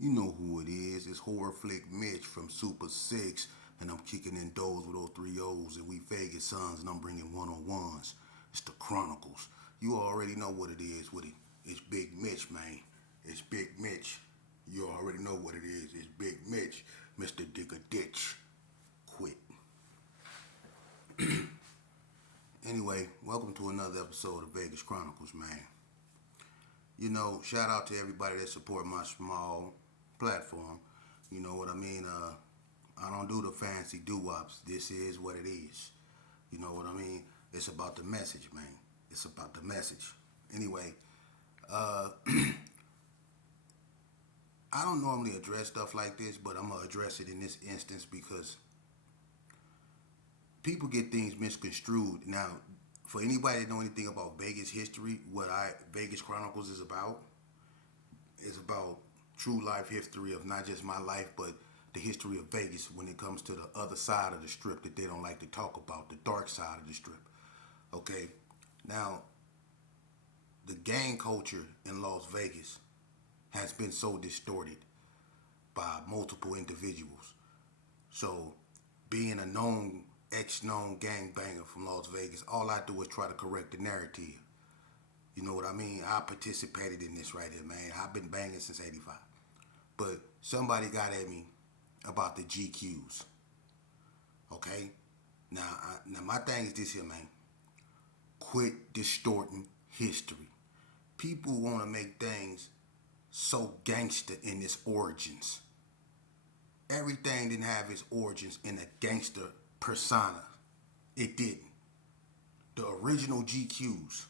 You know who it is. It's Horror Flick Mitch from Super 6, and I'm kicking in doors with those three O's, and we Vegas sons, and I'm bringing one-on-ones. It's the Chronicles. You already know what it is with it. It's Big Mitch, man. It's Big Mitch. You already know what it is. It's Big Mitch, Mr. Dig a Ditch. Quit. Anyway, welcome to another episode of Vegas Chronicles, man. Shout out to everybody that support my small platform. You know what I mean? I don't do the fancy doo-wops. This is what it is. You know what I mean? It's about the message, man. It's about the message. Anyway, I don't normally address stuff like this, but I'm gonna address it in this instance because people get things misconstrued. Now, for anybody that know anything about Vegas history, what Vegas Chronicles is about true life history of not just my life, but the history of Vegas when it comes to the other side of the strip that they don't like to talk about, the dark side of the strip. Okay, now the gang culture in Las Vegas has been so distorted by multiple individuals. So, being a ex-known gangbanger from Las Vegas, all I do is try to correct the narrative. You know what I mean? I participated in this right here, man. I've been banging since '85. But somebody got at me about the GQs. Okay? Now my thing is this here, man. Quit distorting history. People want to make things so gangster in its origins. Everything didn't have its origins in a gangster persona. It didn't. The original GQs,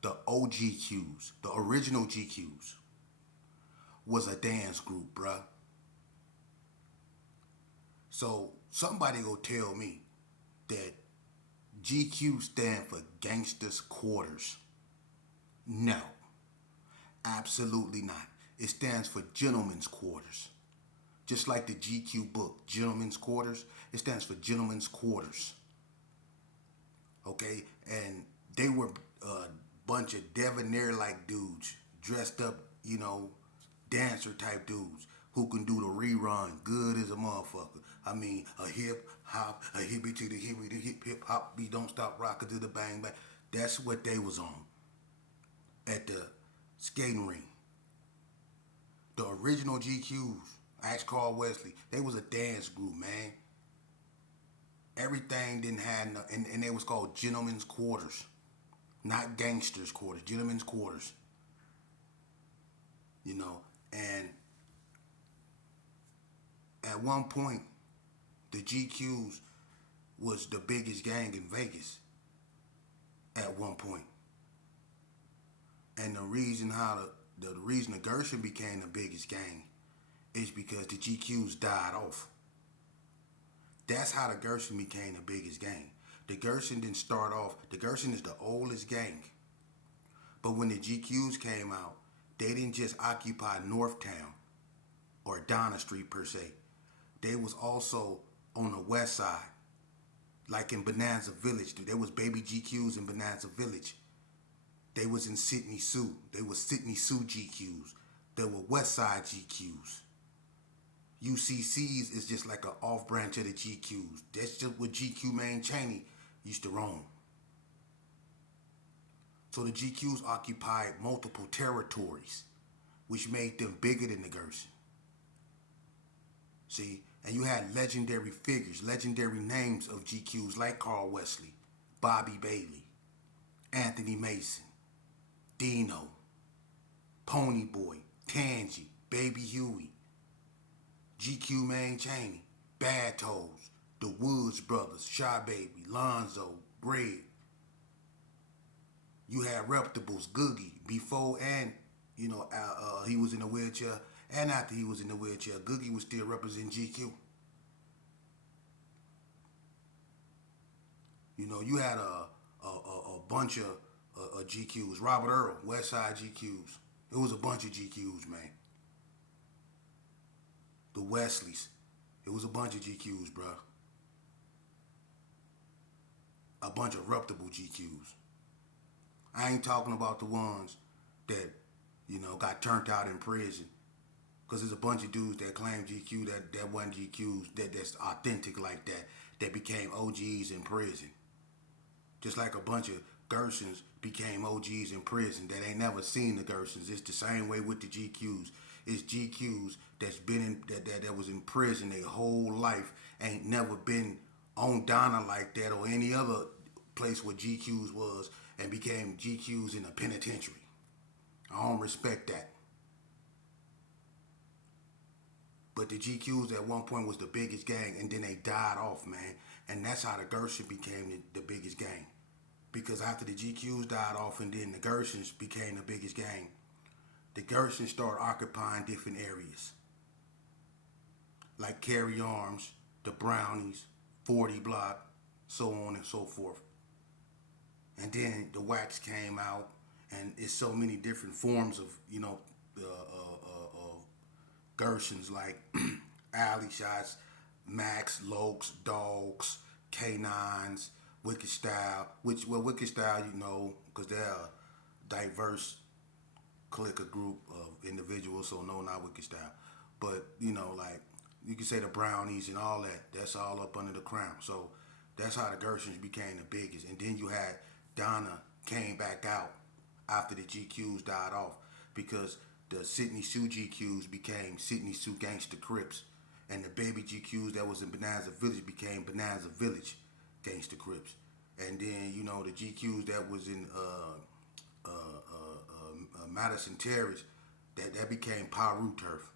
the OGQs, the original GQs, was a dance group, bruh. So somebody go tell me that GQ stand for Gangsters Quarters. No, absolutely not. It stands for Gentlemen's Quarters. Just like the GQ book, Gentlemen's Quarters, it stands for Gentlemen's Quarters. Okay? And they were a bunch of debonair like dudes, dressed up, dancer type dudes who can do the rerun good as a motherfucker. I mean, a hip hop, a hippie to the hippie, the hip hop beat, don't stop rockin' to the bang bang. That's what they was on at the skating ring. The original GQs, ask Carl Wesley, they was a dance group, man. Everything didn't have no, and they was called Gentlemen's Quarters, not Gangsters Quarters, Gentlemen's Quarters. You know, and at one point, the GQs was the biggest gang in Vegas at one point. And the reason the reason the Gershon became the biggest gang is because the GQs died off. That's how the Gershon became the biggest gang. The Gershon didn't start off. The Gershon is the oldest gang. But when the GQs came out, they didn't just occupy Northtown or Donna Street per se. They was also on the west side, like in Bonanza Village. There was baby GQs in Bonanza Village. They was in Sydney Sue. They was Sydney Sue GQs. There were West Side GQs. UCCs is just like an off branch of the GQs. That's just what GQ Main Cheney used to roam. So the GQs occupied multiple territories, which made them bigger than the Gerson. See, and you had legendary figures, legendary names of GQs like Carl Wesley, Bobby Bailey, Anthony Mason, Dino, Pony Boy, Tangy, Baby Huey, GQ Main Cheney, Bad Toes, the Woods Brothers, Shy Baby, Lonzo, Bread. You had Reptables, Googie, before and, he was in a wheelchair, and after he was in the wheelchair, Googie was still representing GQ. You had a bunch of GQs. Robert Earl, West Side GQs. It was a bunch of GQs, man. The Wesleys. It was a bunch of GQs, bruh. A bunch of reputable GQs. I ain't talking about the ones that, got turned out in prison Cause there's a bunch of dudes that claim GQ that wasn't GQs that's authentic like that became OGs in prison. Just like a bunch of Gersons became OGs in prison that ain't never seen the Gersons. It's the same way with the GQs. It's GQs that's been in that was in prison their whole life, ain't never been on Donna like that or any other place where GQs was, and became GQs in a penitentiary. I don't respect that. But the GQs at one point was the biggest gang, and then they died off, man. And that's how the Gershon became the biggest gang. Because after the GQs died off and then the Gershons became the biggest gang, the Gershons started occupying different areas. Like Carry Arms, the Brownies, 40 Block, so on and so forth. And then the Wax came out, and it's so many different forms of, Gershons like Alley Shots, Max, Lokes, Dogs, K9s, Wicked Style, Wicked Style, because they're a diverse clique, a group of individuals, so no, not Wicked Style. But, like, you can say the Brownies and all that, that's all up under the crown. So that's how the Gershons became the biggest. And then you had Donna came back out after the GQs died off, because the Sydney Sue GQs became Sydney Sue Gangsta Crips, and the baby GQs that was in Bonanza Village became Bonanza Village Gangsta Crips, and then the GQs that was in Madison Terrace, that became Paru Turf.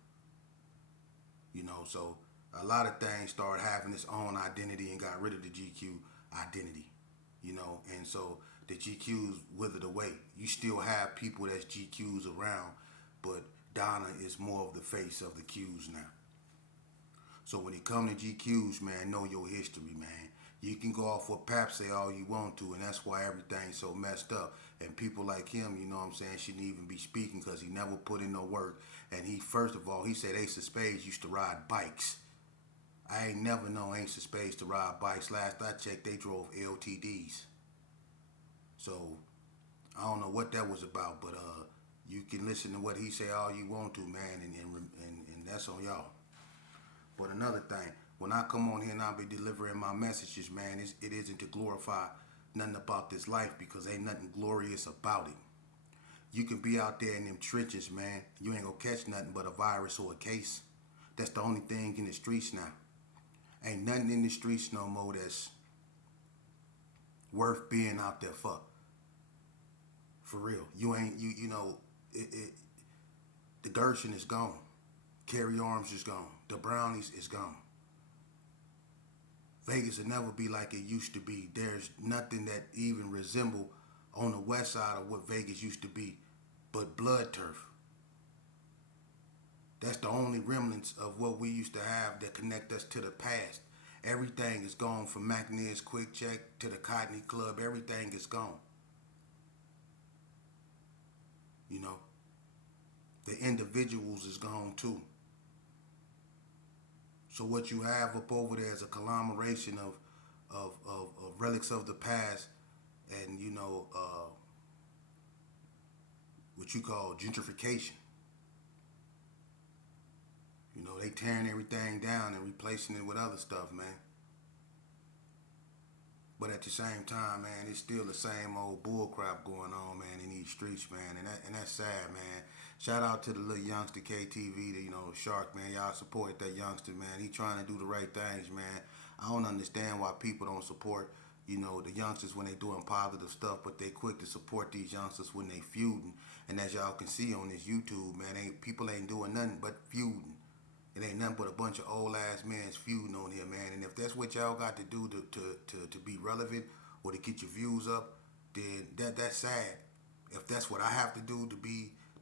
So a lot of things started having its own identity and got rid of the GQ identity. And so the GQs withered away. You still have people that's GQs around, but Donna is more of the face of the Qs now. So when it come to GQs, man, know your history, man. You can go off what Pap say all you want to, and that's why everything's so messed up. And people like him, shouldn't even be speaking, because he never put in no work. And he, first of all, he said Ace of Spades used to ride bikes. I ain't never known Ace of Spades to ride bikes. Last I checked, they drove LTDs. So I don't know what that was about, but you can listen to what he say all you want to, man, and that's on y'all. But another thing, when I come on here and I'll be delivering my messages, man, it isn't to glorify nothing about this life, because ain't nothing glorious about it. You can be out there in them trenches, man. You ain't gonna catch nothing but a virus or a case. That's the only thing in the streets now. Ain't nothing in the streets no more that's worth being out there for. For real. The Gershon is gone. Carry Arms is gone. The Brownies is gone. Vegas will never be like it used to be. There's nothing that even resemble on the west side of what Vegas used to be but blood turf. That's the only remnants of what we used to have that connect us to the past. Everything is gone, from McNair's Quick Check to the Cottony Club. Everything is gone. The individuals is gone too. So what you have up over there is a conglomeration of relics of the past, and what you call gentrification. They tearing everything down and replacing it with other stuff, man. But at the same time, man, it's still the same old bullcrap going on, man, in these streets, man, and that's sad, man. Shout out to the little youngster KTV, the Shark, man. Y'all support that youngster, man. He trying to do the right things, man. I don't understand why people don't support, the youngsters when they doing positive stuff, but they quick to support these youngsters when they feuding. And as y'all can see on this YouTube, man, people ain't doing nothing but feuding. It ain't nothing but a bunch of old ass mans feuding on here, man. And if that's what y'all got to do to be relevant or to get your views up, then that's sad. If that's what I have to do to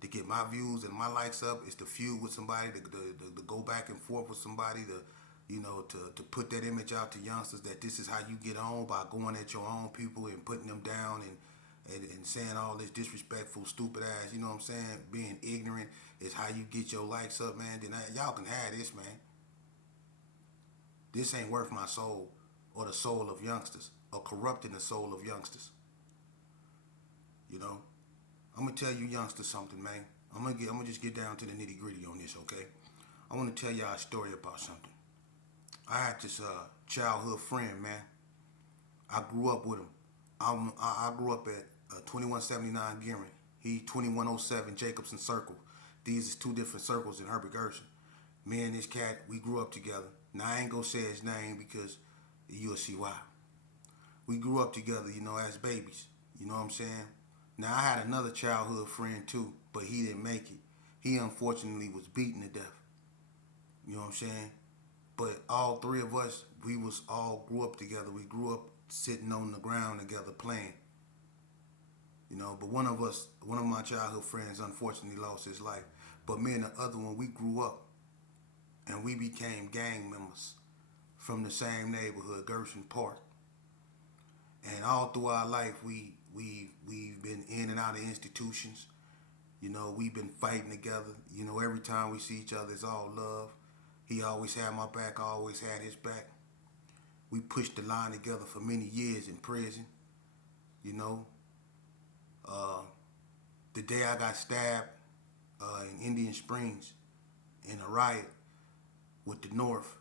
get my views and my likes up, is to feud with somebody, to go back and forth with somebody, to put that image out to youngsters that this is how you get on, by going at your own people and putting them down and saying all this disrespectful, stupid ass, being ignorant is how you get your likes up, man, then y'all can have this, man. This ain't worth my soul or the soul of youngsters, or corrupting the soul of youngsters. I'm gonna tell you youngsters something, man. I'm gonna just get down to the nitty gritty on this, okay? I want to tell y'all a story about something. I had this childhood friend, man. I grew up with him. I grew up at 2179 Gearing. He 2107 Jacobson Circle. These is two different circles in Herbert Gershon. Me and this cat, we grew up together. Now I ain't gonna say his name because you'll see why. We grew up together, as babies. You know what I'm saying? Now I had another childhood friend too, but he didn't make it. He unfortunately was beaten to death. You know what I'm saying? But all three of us, we was all grew up together. We grew up sitting on the ground together playing. But one of my childhood friends unfortunately lost his life. But me and the other one, we grew up and we became gang members from the same neighborhood, Gershon Park. And all through our life, we've been in and out of institutions. We've been fighting together. Every time we see each other, it's all love. He always had my back. I always had his back. We pushed the line together for many years in prison. The day I got stabbed in Indian Springs in a riot with the North,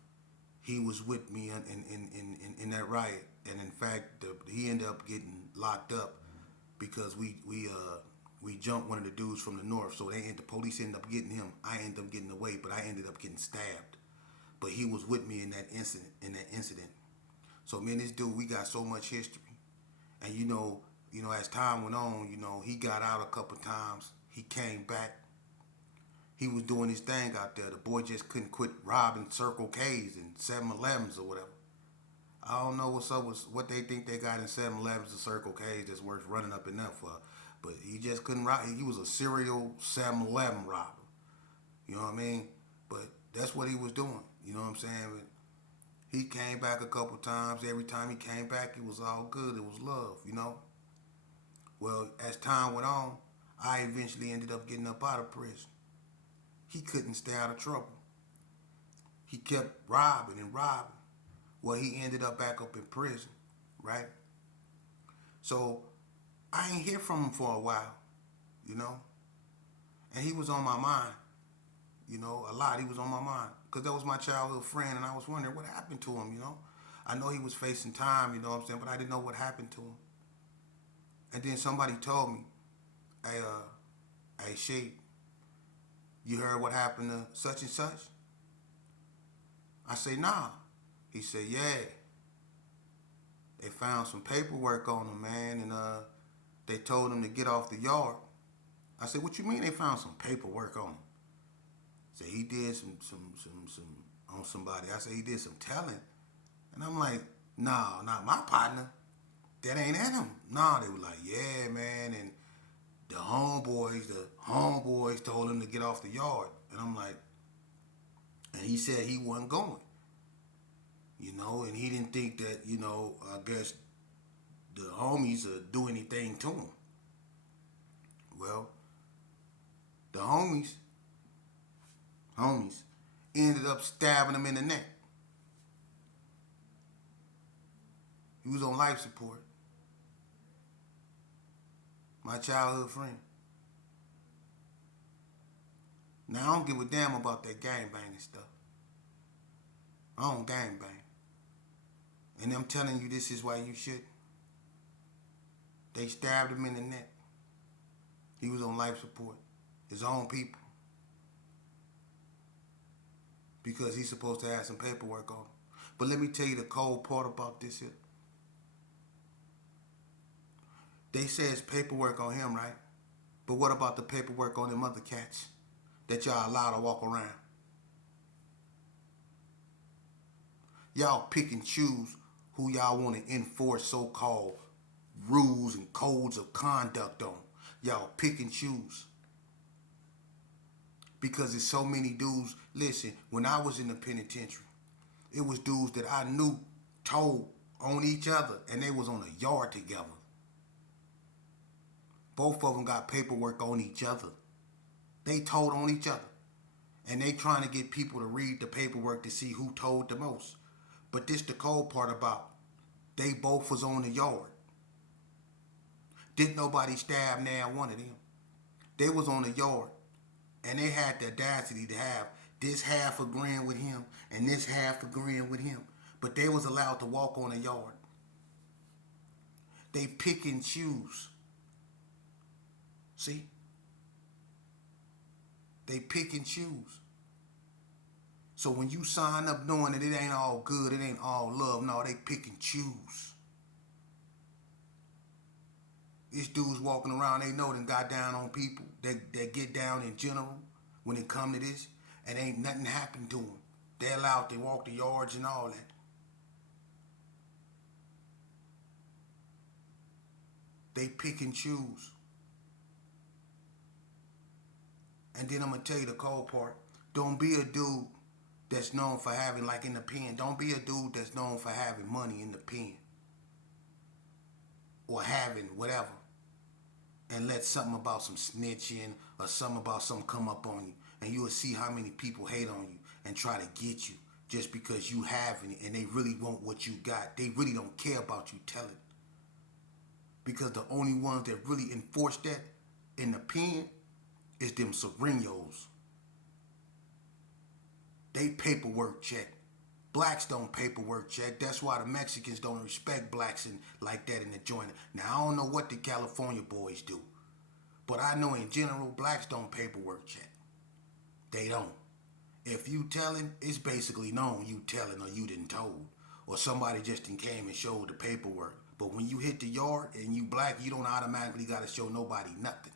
he was with me in that riot. And in fact, he ended up getting locked up because we jumped one of the dudes from the North. So the police ended up getting him. I ended up getting away, but I ended up getting stabbed. But he was with me in that incident. So me and this dude, we got so much history. And as time went on, he got out a couple times. He came back. He was doing his thing out there. The boy just couldn't quit robbing Circle K's and 7-Elevens or whatever. I don't know what's up with what they think they got in 7-Elevens and Circle K's that's worth running up in there for. But he just couldn't rob. He was a serial 7-Eleven robber. You know what I mean? But that's what he was doing. You know what I'm saying? But he came back a couple times. Every time he came back, it was all good. It was love, Well, as time went on, I eventually ended up getting up out of prison. He couldn't stay out of trouble. He kept robbing and robbing. Well, he ended up back up in prison, right? So I ain't hear from him for a while, And he was on my mind, a lot. He was on my mind because that was my childhood friend, and I was wondering what happened to him, I know he was facing time, but I didn't know what happened to him. And then somebody told me, hey, Sheep, you heard what happened to such and such? I say, nah. He said, yeah. They found some paperwork on him, man, and they told him to get off the yard. I said, what you mean they found some paperwork on him? Said he did some on somebody. I said he did some telling. And I'm like, nah, not my partner. That ain't at him. Nah, they were like, yeah, man, and the homeboys told him to get off the yard. And I'm like, and he said he wasn't going. And he didn't think that, I guess the homies would do anything to him. Well, the homies ended up stabbing him in the neck. He was on life support. My childhood friend. Now, I don't give a damn about that gangbanging stuff. I don't gangbang. And I'm telling you, this is why you shouldn't. They stabbed him in the neck. He was on life support. His own people. Because he's supposed to have some paperwork on him. But let me tell you the cold part about this here. They say it's paperwork on him, right? But what about the paperwork on them other cats that y'all allow to walk around? Y'all pick and choose who y'all want to enforce so-called rules and codes of conduct on. Y'all pick and choose. Because there's so many dudes. Listen, when I was in the penitentiary, it was dudes that I knew told on each other, and they was on a yard together. Both of them got paperwork on each other. They told on each other. And they trying to get people to read the paperwork to see who told the most. But this the cold part about they both was on the yard. Didn't nobody stab now one of them. They was on the yard. And they had the audacity to have this half agreeing with him and this half agreeing with him. But they was allowed to walk on the yard. They pick and choose. See? They pick and choose. So when you sign up knowing that it ain't all good, it ain't all love, no, they pick and choose. These dudes walking around, they know they got down on people. They get down in general when it come to this, and ain't nothing happened to them. They allowed to walk the yards and all that. They pick and choose. And then I'm going to tell you the cold part. Don't be a dude that's known for having, like in the pen, don't be a dude that's known for having money in the pen. Or having whatever. And let something about some snitching or something about something come up on you. And you will see how many people hate on you and try to get you just because you having it and they really want what you got. They really don't care about you telling. Because the only ones that really enforce that in the pen is them Serenos. They paperwork check. Blacks don't paperwork check. That's why the Mexicans don't respect blacks like that in the joint. Now, I don't know what the California boys do. But I know in general, blacks don't paperwork check. They don't. If you telling, it's basically known you telling or you didn't told. Or somebody just came and showed the paperwork. But when you hit the yard and you black, you don't automatically got to show nobody nothing.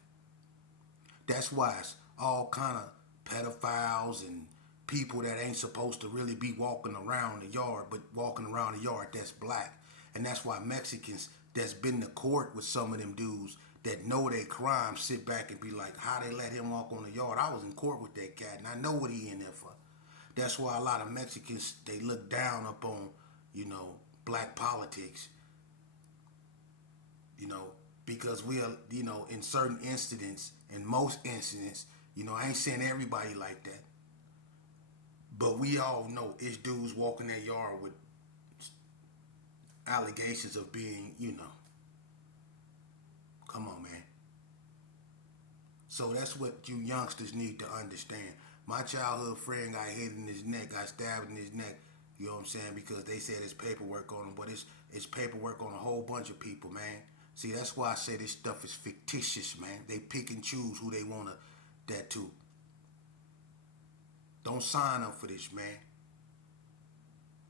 That's why it's all kind of pedophiles and people that ain't supposed to really be walking around the yard, but walking around the yard that's black. And that's why Mexicans that's been to court with some of them dudes that know they crime sit back and be like, how they let him walk on the yard? I was in court with that cat and I know what he in there for. That's why a lot of Mexicans, they look down upon, black politics. Because we are, in certain incidents, in most incidents, I ain't saying everybody like that. But we all know it's dudes walking that yard with allegations of being, come on, man. So that's what you youngsters need to understand. My childhood friend got hit in his neck, got stabbed in his neck, you know what I'm saying, because they said it's paperwork on him, but it's paperwork on a whole bunch of people, man. See, that's why I say this stuff is fictitious, man. They pick and choose who they want that to. Don't sign up for this, man.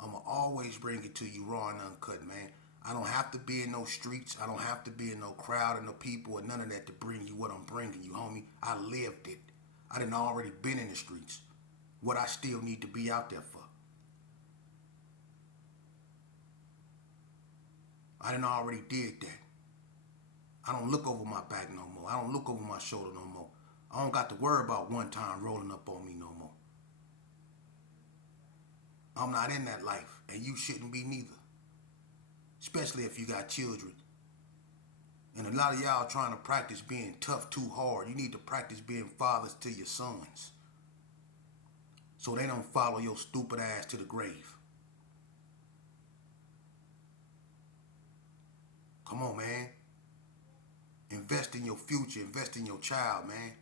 I'ma always bring it to you raw and uncut, man. I don't have to be in no streets. I don't have to be in no crowd and no people or none of that to bring you what I'm bringing you, homie. I lived it. I done already been in the streets. What I still need to be out there for. I done already did that. I don't look over my back no more. I don't look over my shoulder no more. I don't got to worry about one time rolling up on me no more. I'm not in that life, and you shouldn't be neither. Especially if you got children. And a lot of y'all trying to practice being tough too hard. You need to practice being fathers to your sons. So they don't follow your stupid ass to the grave. Come on, man. Invest in your future. Invest in your child, man.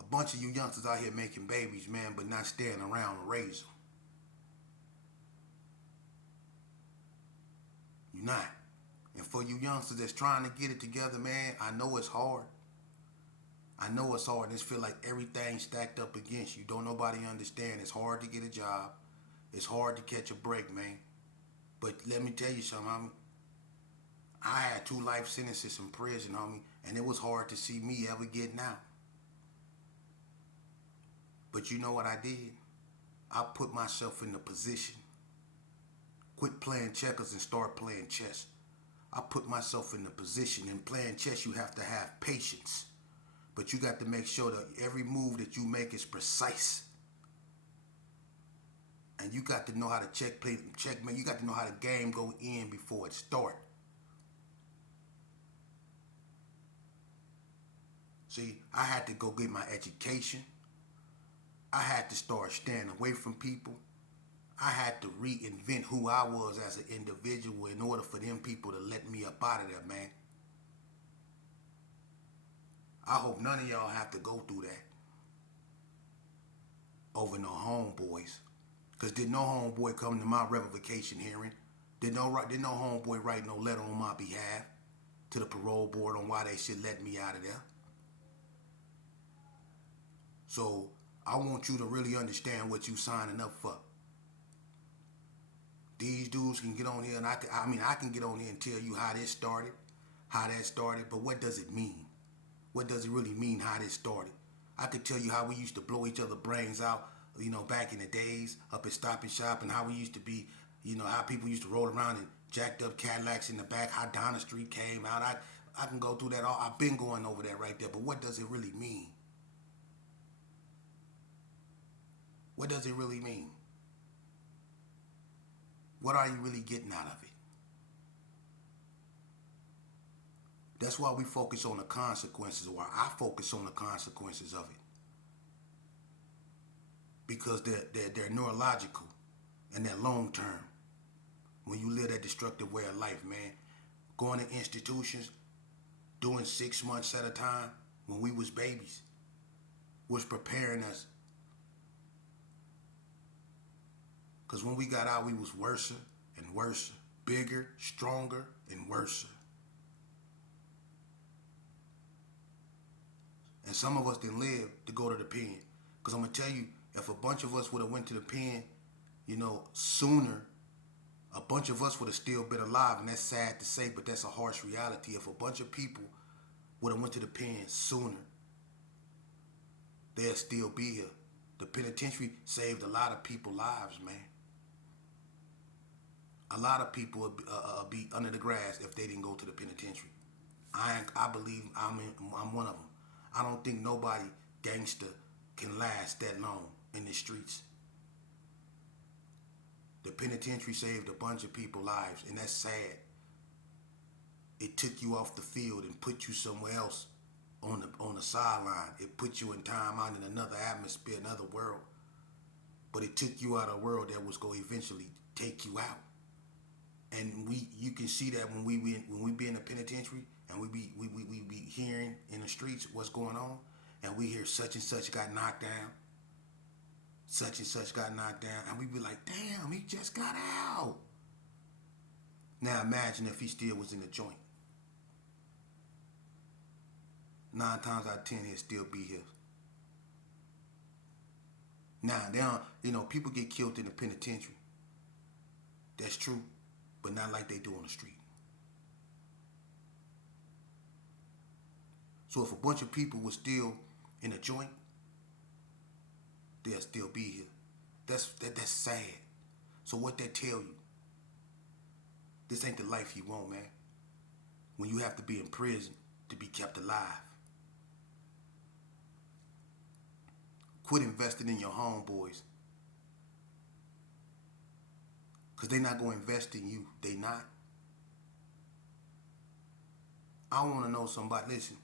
A bunch of you youngsters out here making babies, man, but not staying around to raise them. You're not. And for you youngsters that's trying to get it together, man, I know it's hard. I know it's hard. And it's feel like everything's stacked up against you. Don't nobody understand. It's hard to get a job. It's hard to catch a break, man. But let me tell you something, homie. I had 2 life sentences in prison, homie, and it was hard to see me ever getting out. But you know what I did? I put myself in the position. Quit playing checkers and start playing chess. I put myself in the position. In playing chess, you have to have patience. But you got to make sure that every move that you make is precise. And you got to know how to checkmate. You got to know how the game go in before it start. See, I had to go get my education. I had to start staying away from people. I had to reinvent who I was as an individual in order for them people to let me up out of there, man. I hope none of y'all have to go through that. over no homeboys. Cause did no homeboy come to my revocation hearing? Did no homeboy write no letter on my behalf to the parole board on why they should let me out of there? So I want you to really understand what you signing up for. These dudes can get on here, and I can get on here and tell you how this started, how that started, but what does it mean? What does it really mean how this started? I could tell you how we used to blow each other brains out, back in the days up at Stop and Shop, and how we used to be, how people used to roll around in jacked up Cadillacs in the back, how Donna Street came out. I can go through that all. I've been going over that right there, but what does it really mean? What does it really mean? What are you really getting out of it? That's why we focus on the consequences, or I focus on the consequences of it. Because they're neurological and they're long term. When you live that destructive way of life, man, going to institutions, doing 6 months at a time when we was babies, was preparing us. Because when we got out, we was worse and worse, bigger, stronger, and worse. And some of us didn't live to go to the pen. Because I'm going to tell you, if a bunch of us would have went to the pen, sooner, a bunch of us would have still been alive. And that's sad to say, but that's a harsh reality. If a bunch of people would have went to the pen sooner, they'll still be here. The penitentiary saved a lot of people's lives, man. A lot of people would be under the grass if they didn't go to the penitentiary. I believe I'm one of them. I don't think nobody gangster can last that long in the streets. The penitentiary saved a bunch of people's lives, and that's sad. It took you off the field and put you somewhere else on the sideline. It put you in time out in another atmosphere, another world. But it took you out of a world that was going to eventually take you out. And you can see that when we be in the penitentiary and we be hearing in the streets what's going on, and we hear such and such got knocked down, such and such got knocked down, and we be like, damn, he just got out. Now imagine if he still was in the joint. 9 times out of 10 he'll still be here. Now, people get killed in the penitentiary. That's true. But not like they do on the street. So if a bunch of people were still in a joint, they'll still be here. That's sad. So what that tell you? This ain't the life you want, man. When you have to be in prison to be kept alive. Quit investing in your homeboys. Because they not going to invest in you. They not. I want to know somebody. Listen.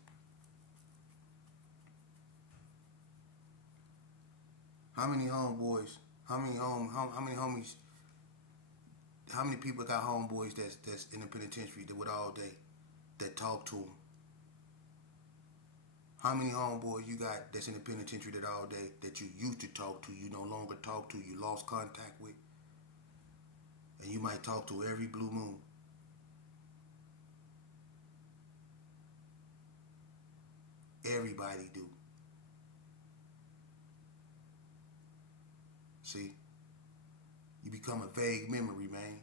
How many homeboys, how many homies, how many people got homeboys that's in the penitentiary that with all day, that talk to them? How many homeboys you got that's in the penitentiary that all day that you used to talk to, you no longer talk to, you lost contact with? And you might talk to every blue moon. Everybody do. See? You become a vague memory, man.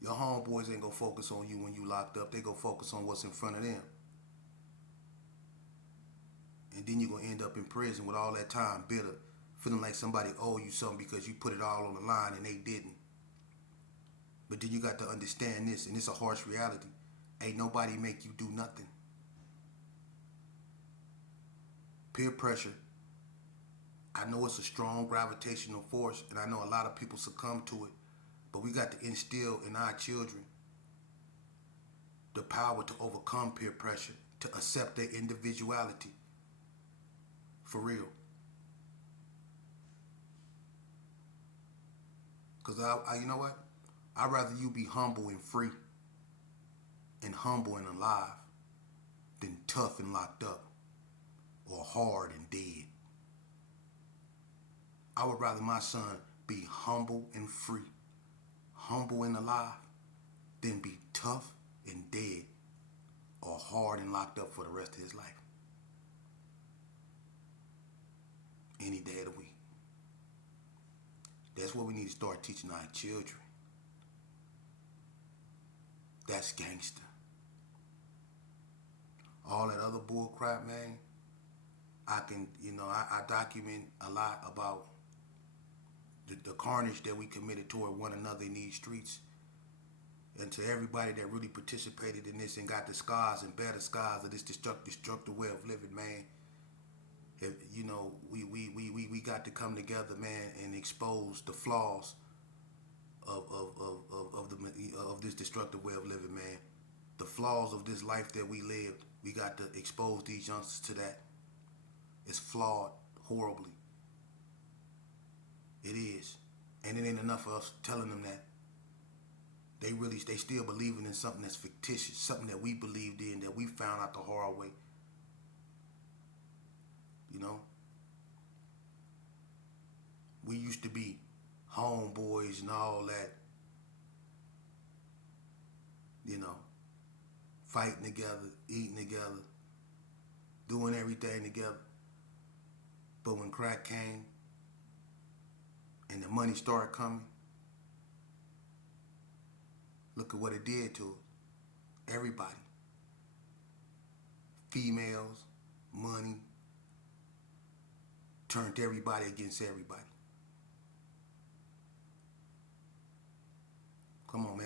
Your homeboys ain't gonna focus on you when you locked up. They gonna focus on what's in front of them. And then you're gonna end up in prison with all that time bitter, feeling like somebody owe you something because you put it all on the line and they didn't. But then you got to understand this, and it's a harsh reality. Ain't nobody make you do nothing. Peer pressure. I know it's a strong gravitational force, and I know a lot of people succumb to it, but we got to instill in our children the power to overcome peer pressure, to accept their individuality. For real. Because you know what? I'd rather you be humble and free and humble and alive than tough and locked up. or hard and dead. I would rather my son be humble and free, humble and alive, than be tough and dead or hard and locked up for the rest of his life. Any day of the week. That's what we need to start teaching our children. That's gangster. All that other bull crap, man, I document a lot about the carnage that we committed toward one another in these streets. And to everybody that really participated in this and got the scars and bear the scars of this destructive way of living, man, we got to come together, man, and expose the flaws of this destructive way of living, man. The flaws of this life that we lived, we got to expose these youngsters to that. It's flawed horribly. It is. And it ain't enough of us telling them that. They still believing in something that's fictitious, something that we believed in, that we found out the hard way. You know? We used to be homeboys and all that. You know, fighting together, eating together, doing everything together. But when crack came and the money started coming, look at what it did to everybody. Females, money, turned everybody against everybody. Come on, man.